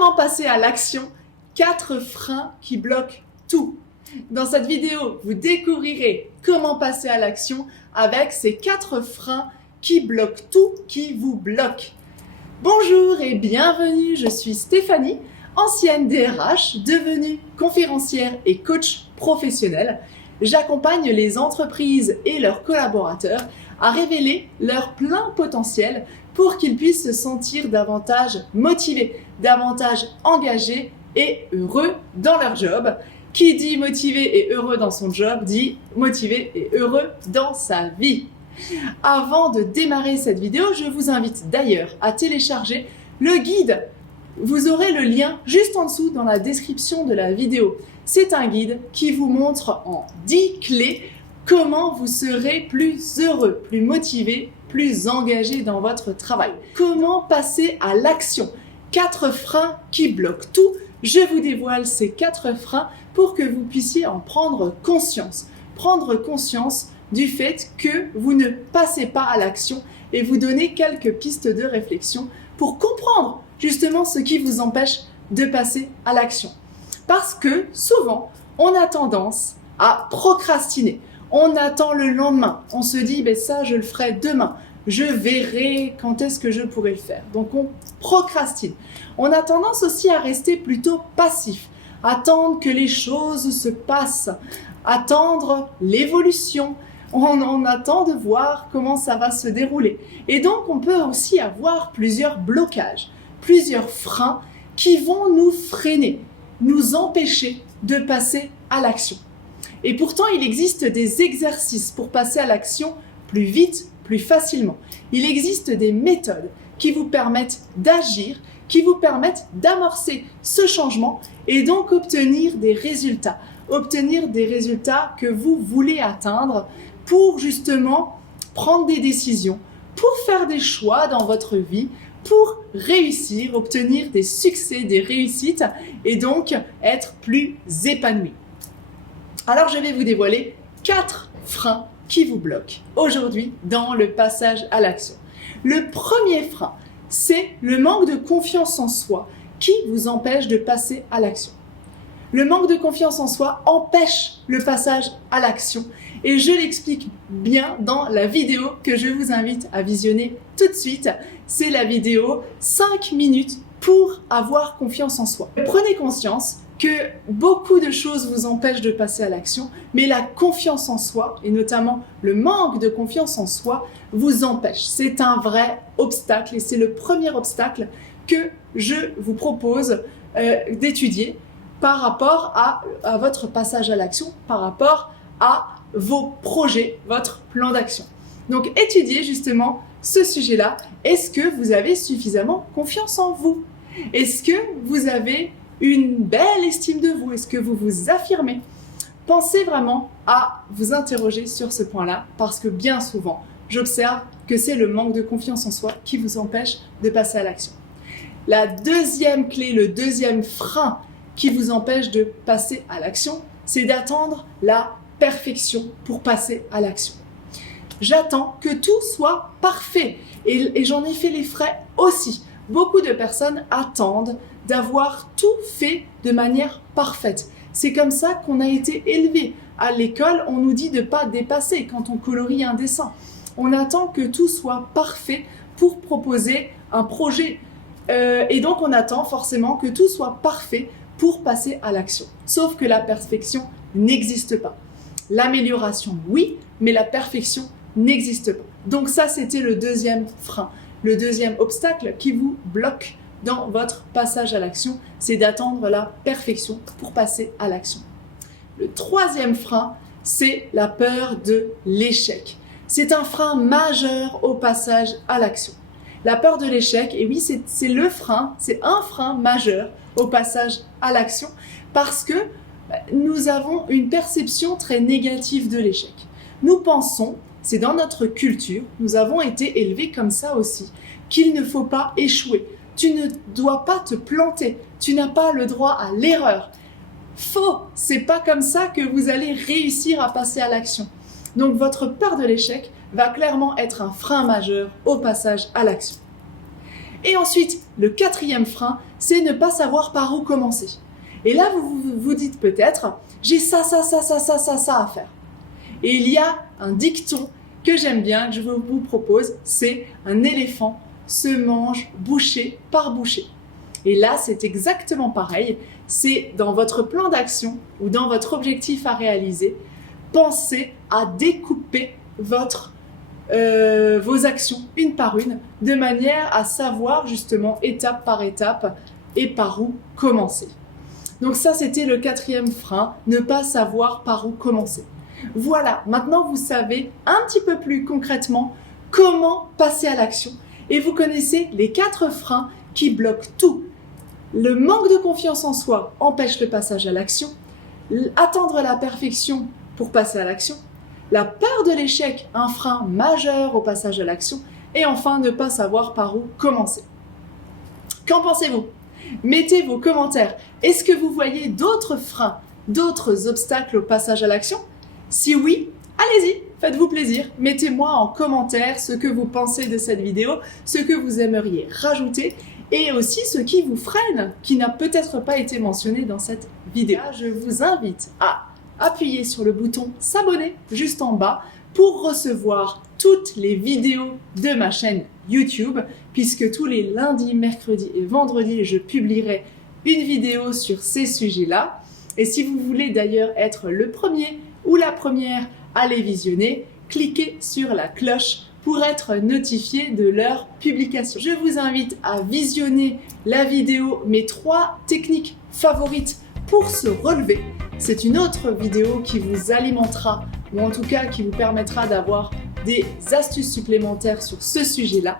Comment passer à l'action? 4 freins qui bloquent tout. Dans cette vidéo, vous découvrirez comment passer à l'action avec ces 4 freins qui bloquent tout, qui vous bloquent. Bonjour et bienvenue, je suis Stéphanie, ancienne DRH, devenue conférencière et coach professionnel. J'accompagne les entreprises et leurs collaborateurs à révéler leur plein potentiel pour qu'ils puissent se sentir davantage motivés, davantage engagés et heureux dans leur job. Qui dit motivé et heureux dans son job, dit motivé et heureux dans sa vie. Avant de démarrer cette vidéo, je vous invite d'ailleurs à télécharger le guide. Vous aurez le lien juste en dessous dans la description de la vidéo. C'est un guide qui vous montre en 10 clés comment vous serez plus heureux, plus motivé, plus engagé dans votre travail. Comment passer à l'action? 4 freins qui bloquent tout. Je vous dévoile ces 4 freins pour que vous puissiez en prendre conscience. Prendre conscience du fait que vous ne passez pas à l'action et vous donner quelques pistes de réflexion pour comprendre justement ce qui vous empêche de passer à l'action. Parce que souvent, on a tendance à procrastiner. On attend le lendemain. On se dit, ça, je le ferai demain. Je verrai quand est-ce que je pourrai le faire. Donc, on procrastine. On a tendance aussi à rester plutôt passif. Attendre que les choses se passent. Attendre l'évolution. On attend de voir comment ça va se dérouler. Et donc, on peut aussi avoir plusieurs blocages, plusieurs freins qui vont nous freiner, nous empêcher de passer à l'action. Et pourtant, il existe des exercices pour passer à l'action plus vite, plus facilement. Il existe des méthodes qui vous permettent d'agir, qui vous permettent d'amorcer ce changement et donc obtenir des résultats que vous voulez atteindre pour justement prendre des décisions, pour faire des choix dans votre vie, pour réussir, obtenir des succès, des réussites et donc être plus épanoui. Alors je vais vous dévoiler 4 freins qui vous bloquent aujourd'hui dans le passage à l'action. Le premier frein, c'est le manque de confiance en soi qui vous empêche de passer à l'action. Le manque de confiance en soi empêche le passage à l'action et je l'explique bien dans la vidéo que je vous invite à visionner tout de suite. C'est la vidéo 5 minutes pour avoir confiance en soi. Prenez conscience que beaucoup de choses vous empêchent de passer à l'action, mais la confiance en soi, et notamment le manque de confiance en soi, vous empêche. C'est un vrai obstacle et c'est le premier obstacle que je vous propose d'étudier par rapport à votre passage à l'action, par rapport à vos projets, votre plan d'action. Donc étudiez justement ce sujet-là. Est-ce que vous avez suffisamment confiance en vous? Est-ce que vous avez une belle estime de vous? Est-ce que vous vous affirmez? Pensez vraiment à vous interroger sur ce point-là parce que bien souvent, j'observe que c'est le manque de confiance en soi qui vous empêche de passer à l'action. La deuxième clé, le deuxième frein qui vous empêche de passer à l'action, c'est d'attendre la perfection pour passer à l'action. J'attends que tout soit parfait et j'en ai fait les frais aussi. Beaucoup de personnes attendent d'avoir tout fait de manière parfaite. C'est comme ça qu'on a été élevé. À l'école, on nous dit de ne pas dépasser quand on colorie un dessin. On attend que tout soit parfait pour proposer un projet. Et donc, on attend forcément que tout soit parfait pour passer à l'action. Sauf que la perfection n'existe pas. L'amélioration, oui, mais la perfection n'existe pas. Donc ça, c'était le deuxième frein. Le deuxième obstacle qui vous bloque dans votre passage à l'action, c'est d'attendre la perfection pour passer à l'action. Le troisième frein, c'est la peur de l'échec. C'est un frein majeur au passage à l'action. La peur de l'échec, et oui, c'est le frein, c'est un frein majeur au passage à l'action parce que nous avons une perception très négative de l'échec. Nous pensons, c'est dans notre culture, nous avons été élevés comme ça aussi, qu'il ne faut pas échouer. Tu ne dois pas te planter. Tu n'as pas le droit à l'erreur. Faux! C'est pas comme ça que vous allez réussir à passer à l'action. Donc votre peur de l'échec va clairement être un frein majeur au passage à l'action. Et ensuite, le quatrième frein, c'est ne pas savoir par où commencer. Et là, vous vous dites peut-être, j'ai ça à faire. Et il y a un dicton que j'aime bien, que je vous propose, c'est un éléphant se mange bouchée par bouchée. Et là, c'est exactement pareil. C'est dans votre plan d'action ou dans votre objectif à réaliser, pensez à découper vos actions une par une, de manière à savoir justement étape par étape et par où commencer. Donc ça, c'était le quatrième frein, ne pas savoir par où commencer. Voilà, maintenant vous savez un petit peu plus concrètement comment passer à l'action et vous connaissez les 4 freins qui bloquent tout. Le manque de confiance en soi empêche le passage à l'action, attendre la perfection pour passer à l'action, la peur de l'échec, un frein majeur au passage à l'action, et enfin ne pas savoir par où commencer. Qu'en pensez-vous ? Mettez vos commentaires. Est-ce que vous voyez d'autres freins, d'autres obstacles au passage à l'action ? Si oui, allez-y, faites-vous plaisir. Mettez-moi en commentaire ce que vous pensez de cette vidéo, ce que vous aimeriez rajouter et aussi ce qui vous freine, qui n'a peut-être pas été mentionné dans cette vidéo. Là, je vous invite à appuyer sur le bouton s'abonner juste en bas pour recevoir toutes les vidéos de ma chaîne YouTube, puisque tous les lundis, mercredis et vendredis, je publierai une vidéo sur ces sujets-là. Et si vous voulez d'ailleurs être le premier ou la première à les visionner, cliquez sur la cloche pour être notifié de leur publication. Je vous invite à visionner la vidéo mes 3 techniques favorites pour se relever. C'est une autre vidéo qui vous alimentera ou en tout cas qui vous permettra d'avoir des astuces supplémentaires sur ce sujet-là.